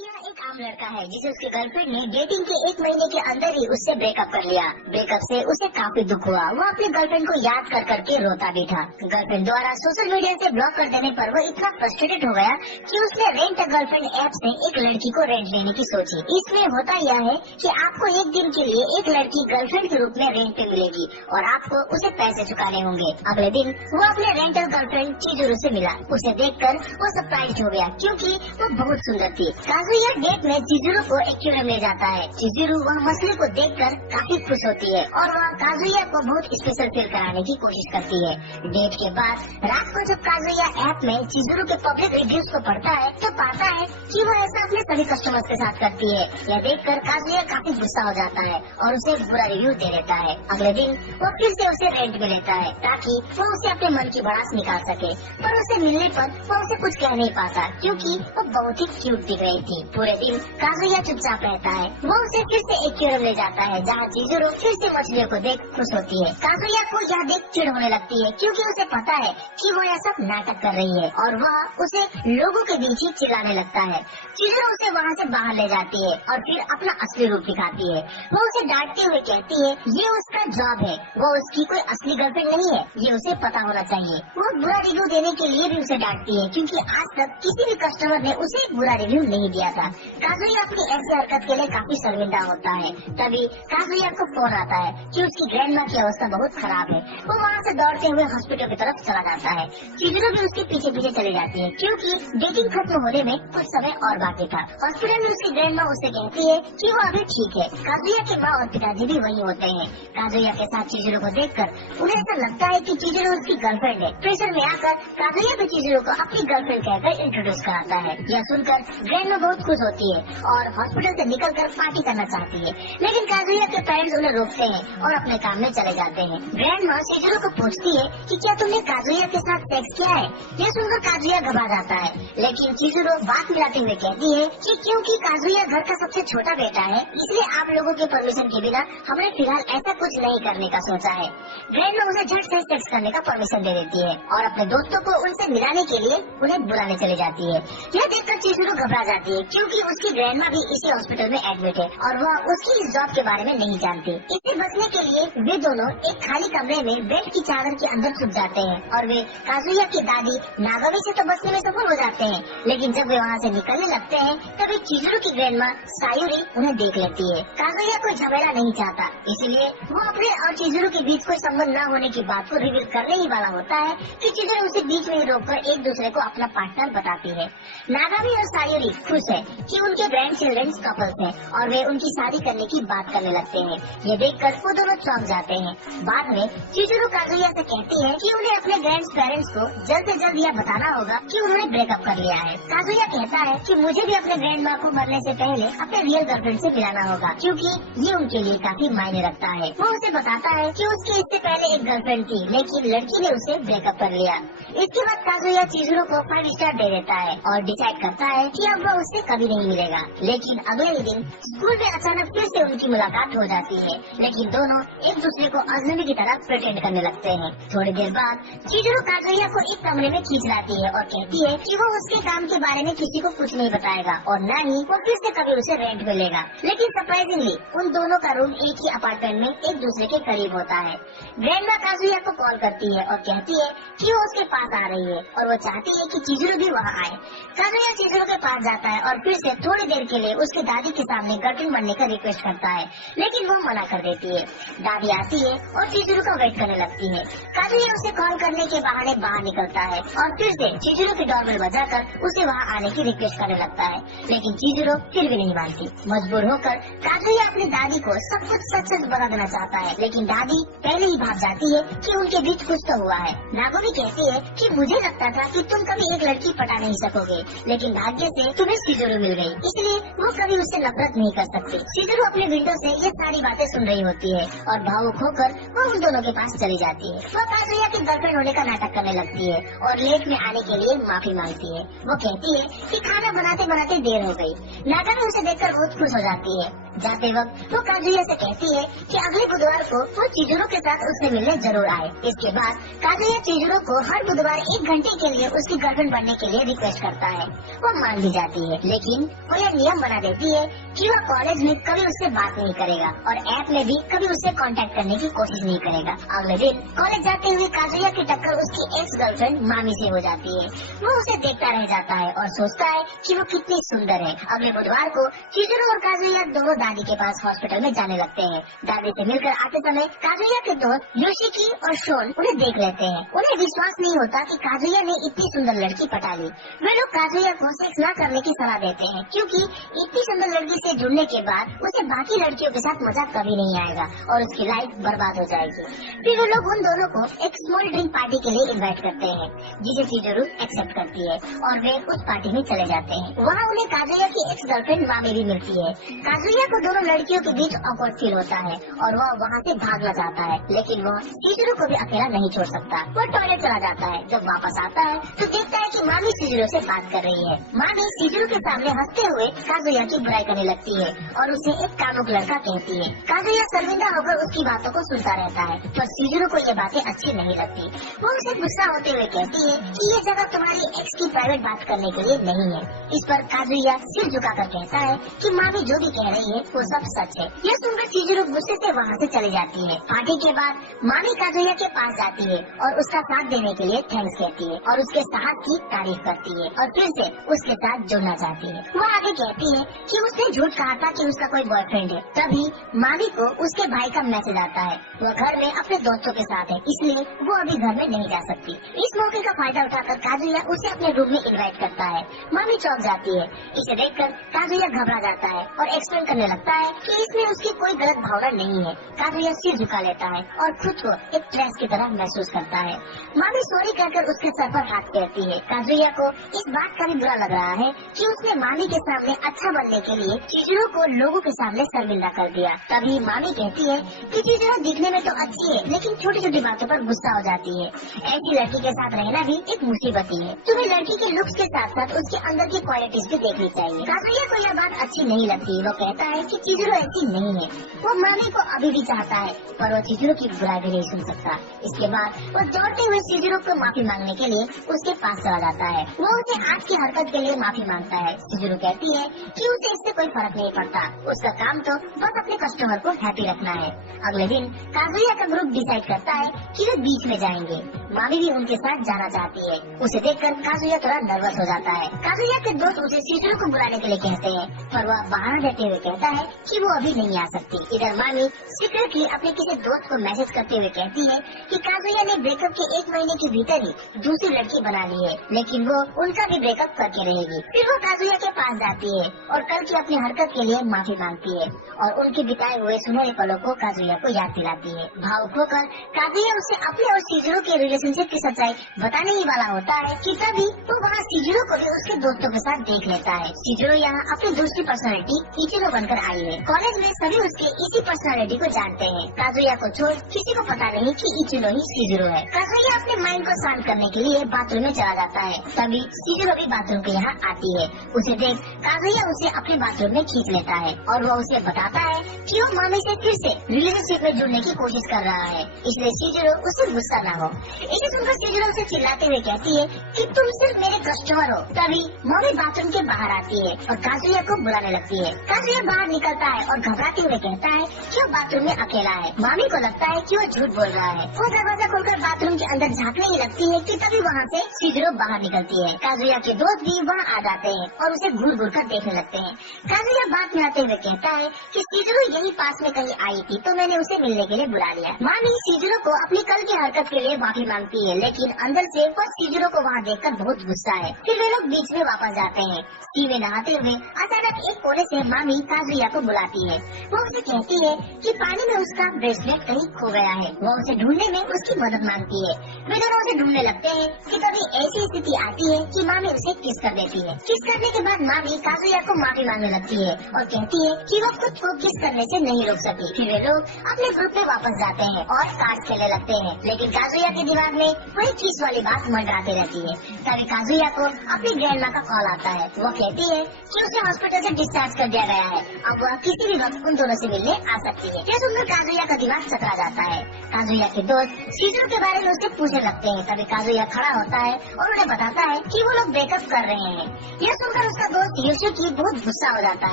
Kazuya एक आम लड़का है जिसे उसके गर्लफ्रेंड ने डेटिंग के 1 महीने के अंदर ही उससे ब्रेकअप कर लिया। ब्रेकअप से उसे काफी दुख हुआ। वो अपने गर्लफ्रेंड को याद कर करके रोता भी था। गर्लफ्रेंड द्वारा सोशल मीडिया से ब्लॉक कर देने पर वो इतना फ्रस्ट्रेटेड हो गया कि उसने रेंट अ गर्लफ्रेंड ऐप से एक लड़की को रेंट लेने की सोची। इसमें होता यह है कि आपको एक दिन के लिए एक लड़की गर्लफ्रेंड के रूप में रेंट पे मिलेगी और आपको उसे पैसे चुकाने होंगे। अगले दिन वो अपने रेंटल गर्लफ्रेंड चिजुरू से मिला। उसे देखकर वो सरप्राइज हो गया क्योंकि वो बहुत सुंदर थी। काजुया डेट में चिजुरू को एक्वेरियम ले जाता है। चिजुरू वह मछली को देखकर काफी खुश होती है और वह काजुया को बहुत स्पेशल फील कराने की कोशिश करती है। डेट के बाद रात को जब काजुया ऐप में चिजुरू के पब्लिक रिव्यूज को पढ़ता है तो पाता है कि वो ऐसा अपने सभी कस्टमर्स के साथ करती है। यह देखकर काजुया काफी गुस्सा हो जाता है और उसे बुरा रिव्यू दे देता है। अगले दिन वो फिर से उसे रेंट में लेता है ताकि वो उसे अपने मन की भड़ास निकाल सके, पर उसे मिलने पर वो उसे कुछ कह नहीं पाता क्योंकि वो बहुत ही क्यूट दिख रही थी। पूरे दिन काजुया चुपचाप रहता है। वो उसे फिर से एक्वेरियम ले जाता है जहाँ चिजुरू फिर से मछलियों को देख खुश होती है। काजुया को यह देख चिढ़ होने लगती है क्योंकि उसे पता है कि वो यह सब नाटक कर रही है और वह उसे लोगों के बीच ही चिल्लाने लगता है। चिजुरू उसे वहाँ से बाहर ले जाती है और फिर अपना असली रूप दिखाती है। वो उसे डांटते हुए कहती है ये उसका जॉब है, वो उसकी कोई असली गर्लफ्रेंड नहीं है, ये उसे पता होना चाहिए। वो बुरा रिव्यू देने के लिए भी उसे डांटती है क्योंकि आज तक किसी भी कस्टमर ने उसे बुरा रिव्यू नहीं दिया था। काजुया अपनी ऐसी हरकत के लिए काफी शर्मिंदा होता है। तभी काजुया को फोन आता है कि उसकी ग्रैंडमा की अवस्था बहुत खराब है। वो वहाँ से दौड़ते हुए हॉस्पिटल की तरफ चला जाता है। चिजुरू भी उसके पीछे पीछे चली जाती है क्योंकि डेटिंग खत्म होने में कुछ समय और बाकी था। हॉस्पिटल में उसकी ग्रैंडमा उससे कहती है कि वो अभी ठीक है। काजुया के माँ और पिताजी भी वहीं होते हैं। काजुया के साथ चिजुरू को देखकर उन्हें ऐसा लगता है कि चिजुरू उसकी गर्लफ्रेंड है। प्रेशर में आकर काजुया भी चिजुरू को अपनी गर्लफ्रेंड कहकर इंट्रोड्यूस कराता है। यह सुनकर ग्रैंडमा बहुत खुश होती है और हॉस्पिटल से निकलकर पार्टी करना चाहती है, लेकिन काजुया के पेरेंट्स उन्हें रोकते हैं और अपने काम में चले जाते हैं। ग्रैंडमा चिजुरू को पूछती है कि क्या तुमने काजुया के साथ सेक्स किया है। यह सुनकर काजुया घबरा जाता है, लेकिन चिजुरू बात मिलाते हुए कहती है कि क्योंकि काजुया घर का सबसे छोटा बेटा है इसलिए आप लोगों के परमिशन के बिना हमने फिलहाल ऐसा कुछ नहीं करने का सोचा है। ग्रैंडमा उसे झट से सेक्स करने का परमिशन दे देती है और अपने दोस्तों को उनसे मिलाने के लिए उन्हें बुलाने चली जाती है। यह देखकर चिजुरू घबरा जाती है क्योंकि उसकी ग्रैंडमा भी इसी हॉस्पिटल में एडमिट है और वह उसकी इस जॉब के बारे में नहीं जानती। इससे बचने के लिए वे दोनों एक खाली कमरे में बेड की चादर के अंदर छुप जाते हैं और वे काजुया की दादी नागामी से तो बचने में सफल हो जाते हैं, लेकिन जब वे वहाँ से निकलने लगते हैं तभी चिजुरू की ग्रैंडमा सायुरी उन्हें देख लेती है। काजुया कोई झमेला नहीं चाहता, इसलिए वो अपने और चिजुरू के बीच कोई संबंध न होने की बात को रिवील करने ही वाला होता है कि चिजुरू उसे बीच में ही रोककर एक दूसरे को अपना पार्टनर बताती है। नागामी और सायुरी खुश है कि उनके ग्रैंड चिल्ड्रन कपल्स हैं और वे उनकी शादी करने की बात करने लगते हैं। ये देखकर वो दोनों चौंक जाते हैं। बाद में चिजुरू काजुया से कहती है कि उन्हें अपने ग्रैंड पेरेंट्स को जल्द से जल्द यह बताना होगा कि उन्होंने ब्रेकअप कर लिया है। काजुया कहता है कि मुझे भी अपने ग्रैंड माँ को मरने से पहले अपने रियल गर्लफ्रेंड से मिलाना होगा क्योंकि ये उनके लिए काफी मायने रखता है। वो उसे बताता है कि उसकी इससे पहले एक गर्लफ्रेंड थी लेकिन लड़की ने उसे ब्रेकअप कर लिया। इसके बाद काजुया चिजुरू को 5 स्टार दे देता है और डिसाइड करता है कि अब वह उससे कभी नहीं मिलेगा। लेकिन अगले ही दिन स्कूल में अचानक फिर से उनकी मुलाकात हो जाती है, लेकिन दोनों एक दूसरे को अजनबी की तरह प्रिटेंड करने लगते हैं। थोड़ी देर बाद चिजुरू काजुया को एक कमरे में खींच लाती है और कहती है कि वो उसके काम के बारे में किसी को कुछ नहीं बताएगा और न ही वो फिर से कभी उसे रेंट में लेगा। लेकिन सरप्राइजिंगली उन दोनों का रूम एक ही अपार्टमेंट में एक दूसरे के करीब होता है। ग्रैंडमा काजुया को कॉल करती है और कहती है कि वो उसके पास आ रही है और वो चाहती है कि चिजुरू भी वहाँ आए। काजुया चिजुरू के पास जाता है और फिर से थोड़ी देर के लिए उसकी दादी के सामने गर्लफ्रेंड बनने का रिक्वेस्ट करता है, लेकिन वो मना कर देती है। दादी आती है और चिजुरू का वेट करने लगती है। काजुया उसे कॉल करने के बहाने बाहर निकलता है और फिर से चिजुरू की डोरबेल बजाकर उसे वहाँ आने की रिक्वेस्ट करने लगता है, लेकिन चिजुरू फिर भी नहीं मानती। मजबूर होकर काजुया अपनी दादी को सब कुछ सच सच बता देना चाहता है, लेकिन दादी पहले ही भाग जाती है कि उनके बीच कुछ तो हुआ है। नागोमी कहती है कि मुझे लगता था कि तुम कभी एक लड़की पटा नहीं सकोगे, लेकिन भाग्य से तुम्हें चिजुरू मिल गई, इसलिए वो कभी उससे नफरत नहीं कर सकती। चिजुरू अपने विंडो से ये सारी बातें सुन रही होती है और भावुक होकर वो उन दोनों के पास चली जाती है। वो काजुया की गर्लफ्रेंड होने का नाटक करने लगती है और लेट में आने के लिए माफी मांगती है। वो कहती है कि खाना बनाते बनाते देर हो गई। नागामी उसे देखकर बहुत खुश हो जाती है। जाते वक्त वो काजुया से कहती है कि अगले बुधवार को वो चिजुरो के साथ उससे मिलने जरूर आए। इसके बाद काजुया चिजुरो को हर बुधवार 1 घंटे के लिए उसकी गर्लफ्रेंड बनने के लिए रिक्वेस्ट करता है। वो मान भी जाती है, लेकिन वो यह नियम बना देती है कि वह कॉलेज में कभी उससे बात नहीं करेगा और ऐप में भी कभी उससे कांटेक्ट करने की कोशिश नहीं करेगा। अगले दिन कॉलेज जाते हुए काजुया की टक्कर उसकी एक्स गर्लफ्रेंड मामी से हो जाती है। वो उसे देखता रह जाता है और सोचता है कि वो कितनी सुंदर है। अगले बुधवार को चिजुरो और काजुया दोनों दादी के पास हॉस्पिटल में जाने लगते हैं। दादी से मिलकर आते समय काजुया के दोस्त योशिकी और शोन उन्हें देख लेते हैं। उन्हें विश्वास नहीं होता कि काजुया ने इतनी सुंदर लड़की पटा ली। वे लोग काजुया को सेक्स न करने की सलाह देते हैं, क्योंकि इतनी सुंदर लड़की से जुड़ने के बाद उसे बाकी लड़कियों के साथ मजा कभी नहीं आएगा और उसकी लाइफ बर्बाद हो जाएगी। फिर वो लोग उन दोनों को एक स्मॉल ड्रिंक पार्टी के लिए इनवाइट करते हैं, जिसे चिजुरो एक्सेप्ट करती है और वे उस पार्टी में चले जाते हैं। वहाँ उन्हें काजुया की एक्स गर्लफ्रेंड मामी भी मिलती है। काजुया को दोनों लड़कियों के बीच ऑकवर्ड फील होता है और वह वहाँ से भागना चाहता है, लेकिन वह चिजुरो को भी अकेला नहीं छोड़ सकता। वह टॉयलेट चला जाता है। जब वापस आता है तो देखता है कि मामी चिजुरो से बात कर रही है। मामी चिजुरो के सामने हंसते हुए काजुया की बुराई करने लगती है और उसे एक कामुक लड़का कहती है। काजुया शर्मिंदा होकर उसकी बातों को सुनता रहता है, पर चिजुरो को ये बातें अच्छी नहीं लगती। वो उसे गुस्सा होते हुए कहती है कि ये जगह तुम्हारी एक्स की प्राइवेट बात करने के लिए नहीं है। इस पर काजुया सिर झुकाकर कहता है कि मामी जो भी कह रही है वो सब सच है। यह सुनकर चिजुरो गुस्से से वहाँ से चली जाती है। पार्टी के बाद मामी काजुया के पास जाती है और उसका साथ देने के लिए थैंक्स कहती है और उसके साहस की तारीफ करती है और फिर से उसके साथ जुड़ना चाहती है। वो आगे कहती है कि उसने झूठ कहा था कि उसका कोई बॉयफ्रेंड है। तभी मामी को उसके भाई का मैसेज आता है। वह घर में अपने दोस्तों के साथ है, इसलिए वो अभी घर में नहीं जा सकती। इस मौके का फायदा उठाकर काजुया उसे अपने रूम में इनवाइट करता है। मामी चौंक जाती है। इसे देखकर काजुया घबरा जाता है और एक्सप्लेन करने लगता है कि इसमें उसकी कोई गलत भावना नहीं है। काजुया सिर झुका लेता है और खुद को एक ट्रेस की तरह महसूस करता है। मामी सॉरी कहकर उसके सर पर हाथ फेरती है। काजुया को इस बात का भी बुरा लग रहा है कि उसने मामी के सामने अच्छा बनने के लिए चिजुरो को लोगों के सामने शर्मिंदा कर दिया। तभी मामी कहती है कि चिजुरो दिखने में तो अच्छी है, लेकिन छोटी छोटी बातों पर गुस्सा हो जाती है। ऐसी लड़की के साथ रहना भी एक मुसीबत ही है। तुम्हें लड़की के लुक्स के साथ साथ उसके अंदर की क्वालिटीज भी देखनी चाहिए। काजुया को यह बात अच्छी नहीं लगती। वो कहता है कि चिजुरो ऐसी नहीं है। वो मामी को अभी भी चाहता है, पर वो चिजुरो की बुराई भी नहीं सुन सकता। इसके बाद वो दौड़ते हुए चिजुरो को माफी मांगने के लिए उसके पास चला जाता है। वो उसे आज की हरकत के लिए माफी मांगता है। चिजुरो कहती है कि उसे इससे कोई फर्क नहीं पड़ता, उसका काम तो बस अपने कस्टमर को हैप्पी रखना है। अगले दिन काजुया का ग्रुप डिसाइड करता है कि वे बीच में जाएंगे। मामी भी उनके साथ जाना चाहती है। उसे देखकर काजुया थोड़ा नर्वस हो जाता है। काजुया के दोस्त उसे चिजुरो को बुलाने के लिए कहते हैं, पर वह बहाना देते हुए कहता है कि वो अभी नहीं आ सकती। इधर मामी सीक्रेटली अपने किसी दोस्त को मैसेज करते हुए कहती है कि काजुया ने ब्रेकअप के 1 महीने के भीतर ही दूसरी लड़की बना ली है, लेकिन वो उनका भी ब्रेकअप करके रहेगी। फिर वो काजुया के पास जाती है और कल की अपनी हरकत के लिए माफी मांगती है और उनके बिताए हुए सुनहरे पलों को काजुया को याद दिलाती है। भावुक होकर काजुया उसे अपने और चिजुरो के रिलेशनशिप की सच्चाई बताने ही वाला होता है कि तभी वो वहाँ चिजुरो को भी उसके दोस्तों के साथ देख लेता है। चिजुरो यहाँ अपनी दूसरी पर्सनालिटी इचिरो बनकर आई है। कॉलेज में सभी उसके इसी पर्सनालिटी को जानते हैं। काजुया को छोड़ किसी को पता नहीं कि इचिरो ही चिजुरो है। काजुया अपने माइंड को शांत करने के लिए बाथरूम में चला जाता है। तभी चिजुरो भी बाथरूम के यहाँ आती है। उसे देख काजुया उसे अपने बाथरूम में खींच लेता है और वो उसे बताता है कि वो मामी से फिर से रिलेशनशिप में जुड़ने की कोशिश कर रहा है, इसलिए चिजुरो उससे गुस्सा न हो। इसे सुनकर चिजुरो उसे चिल्लाते हुए कहती है कि तुम सिर्फ मेरे कस्टमर हो। तभी मामी बाथरूम के बाहर आती है और काजुया को बुलाने लगती है। काजुया बाहर निकलता है और घबराते हुए कहता है कि वो बाथरूम में अकेला है। मामी को लगता है कि वो झूठ बोल रहा है। वो दरवाजा खोलकर बाथरूम के अंदर झांकने ही लगती है कि तभी वहाँ से चिजुरो बाहर निकलती है। काजुया के दोस्त भी वहाँ आ जाते हैं और उसे घूर घूर कर देखने लगते हैं। काजुया बात में आते हुए कहता है कि चिजुरो यही पास में कहीं आई थी तो मैंने उसे मिलने के लिए बुला लिया। मामी चिजुरो को अपनी कल की हरकत के लिए माफी मांगती है, लेकिन अंदर से वो चिजुरो को वहाँ देखकर बहुत गुस्सा है। फिर वे लोग बीच में वापस जाते हैं। सी में नहाते हुए अचानक एक कोने से मामी काजुया को बुलाती है। वो उसे कहती है कि पानी में उसका ब्रेसलेट कहीं खो गया है। वो उसे ढूंढने में उसकी मदद मांगती है। वे दोनों उसे ढूंढने लगते हैं कि तभी ऐसी स्थिति आती है कि मामी उसे किस कर देती है। किस करने के बाद मामी काजुया को माफी मांगने लगती है और कहती है कि वो खुद को किस करने से नहीं रोक सकी। फिर वे लोग अपने ग्रुप में वापस जाते हैं और कार्ड खेलने लगते हैं, लेकिन काजुया के दिमाग में वही किस वाली बात मंडराती रहती है। तभी काजुया को अपनी ग्रैंडमा का कॉल आता है। वो कहती है कि उसे हॉस्पिटल से से डिस्चार्ज कर दिया गया है। अब वह किसी भी वक्त उन दोनों से मिलने आ सकती है। यह सुनकर काजुया का दिमाग चकरा जाता है। काजुया के दोस्त शिजुरो के बारे में उससे पूछने लगते हैं। तभी काजुया खड़ा होता है और उन्हें बताता है कि वो लोग ब्रेकअप कर रहे हैं। यह सुनकर उसका दोस्त योशिकी बहुत गुस्सा हो जाता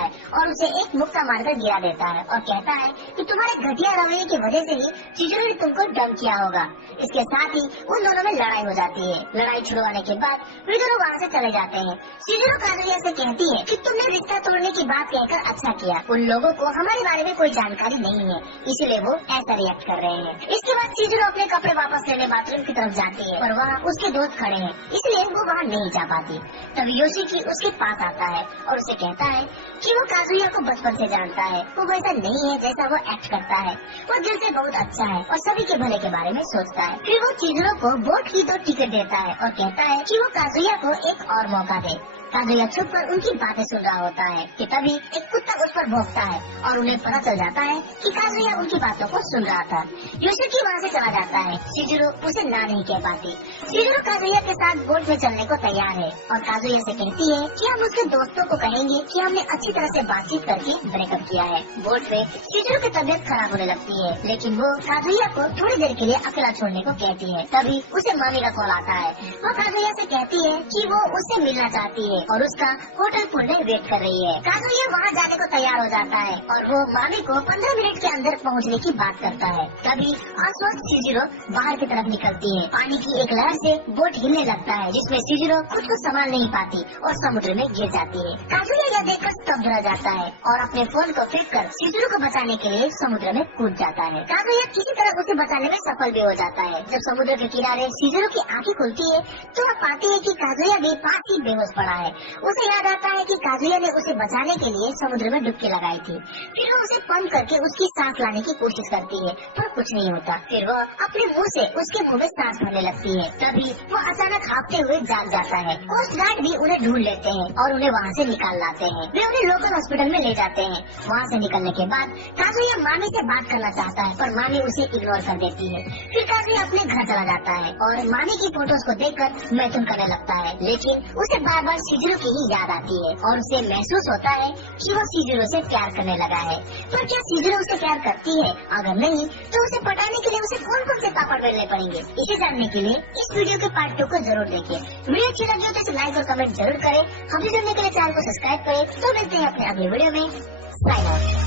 है और उसे एक मुक्का मारकर गिरा देता है और कहता है कि तुम्हारे घटिया रवैये की वजह से ही शिजुरो ने तुमको डंप किया होगा। इसके साथ ही उन दोनों में लड़ाई हो जाती है। लड़ाई छुड़वाने के बाद वे दोनों वहाँ से चले जाते हैं। शिजुरो काजुया से कहती है कि तुमने रिश्ता तोड़ने की बात कहकर अच्छा किया। उन लोगों को हमारे बारे में कोई जानकारी नहीं है, इसलिए वो ऐसा रिएक्ट कर रहे हैं। इसके बाद शिजुरो अपने कपड़े वापस लेने बाथरूम की तरफ जाती है और वहाँ उसके दोस्त खड़े हैं, इसलिए वो वहाँ नहीं जा पाती। तभी योशिकी उसके पास आता है और उसे कहता है कि वो काजुया को बचपन से जानता है। वो वैसा नहीं है जैसा वो एक्ट करता है। वो दिल से बहुत अच्छा है और सभी के भले के बारे में सोचता है। फिर वो शिजुरो को बोट की 2 टिकट देता है और कहता है कि वो काजुया को एक और मौका दे। काजुया छुप कर उनकी बातें सुन रहा होता है कि तभी एक कुत्ता उस पर भौंकता है और उन्हें पता चल जाता है कि काजुया उनकी बातों को सुन रहा था। योशिकी वहाँ से चला जाता है। शिजुरो उसे ना नहीं कह पाती। शिजुरो काजुया के साथ बोट में चलने को तैयार है और काजुया से कहती है कि हम उसके दोस्तों को कहेंगे कि हमने अच्छी तरह से बातचीत करके ब्रेकअप किया है। बोट में शिजुरो की तबीयत खराब होने लगती है, लेकिन वो काजुया को थोड़ी देर के लिए अकेला छोड़ने को कहती है। तभी उसे मामी का कॉल आता है। वो काजुया से कहती है कि वो उससे मिलना चाहती है और उसका होटल पूल में वेट कर रही है। काजुया वहाँ जाने को तैयार हो जाता है और वो मामी को 15 मिनट के अंदर पहुँचने की बात करता है। तभी अस्वस्थ शिजुरो बाहर की तरफ निकलती है। पानी की एक लहर से बोट हिलने लगता है, जिसमें शिजुरो खुद को संभाल नहीं पाती और समुद्र में गिर जाती है। काजुया यह देखकर स्तब्ध रह जाता है और अपने फोन को फेंक कर शिजुरो को बचाने के लिए समुद्र में कूद जाता है। काजुया किसी तरह उसे बचाने में सफल भी हो जाता है। जब समुद्र के किनारे शिजुरो की आंखें खुलती है तो वह पाती है कि काजुया भी पास ही बेहोश पड़ा है। उसे याद आता है कि काजुया ने उसे बचाने के लिए समुद्र में डुबकी लगाई थी। फिर वो उसे पंप करके उसकी सांस लाने की कोशिश करती है पर कुछ नहीं होता। फिर वो अपने मुंह से उसके मुंह में सांस भरने लगती है। तभी वो अचानक हाँफते हुए जाग जाता है। कोस्ट गार्ड भी उन्हें ढूंढ लेते हैं और उन्हें वहाँ से निकाल लाते हैं। वे उन्हें लोकल हॉस्पिटल में ले जाते हैं। वहाँ से निकलने के बाद काजुया मामी से बात करना चाहता है पर मामी उसे इग्नोर कर देती है। फिर काजुया अपने घर चला जाता है और मामी की फोटोज को देखकर मैथुन करने लगता है, लेकिन उसे बार बार शिजुरो की ही याद आती है और उसे महसूस होता है कि वो शिजुरो से प्यार करने लगा है। पर क्या शिजुरो उसे प्यार करती है? अगर नहीं तो उसे पटाने के लिए उसे कौन कौन से पापड़ बेलने पड़ेंगे? इसे जानने के लिए इस वीडियो के पार्ट 2 को जरूर देखिए। वीडियो अच्छी लगी हो तो इसे लाइक और कमेंट जरूर करें। हमसे जुड़ने के लिए चैनल को सब्सक्राइब करें। तो मिलते हैं अपने अगले वीडियो में। Sign out.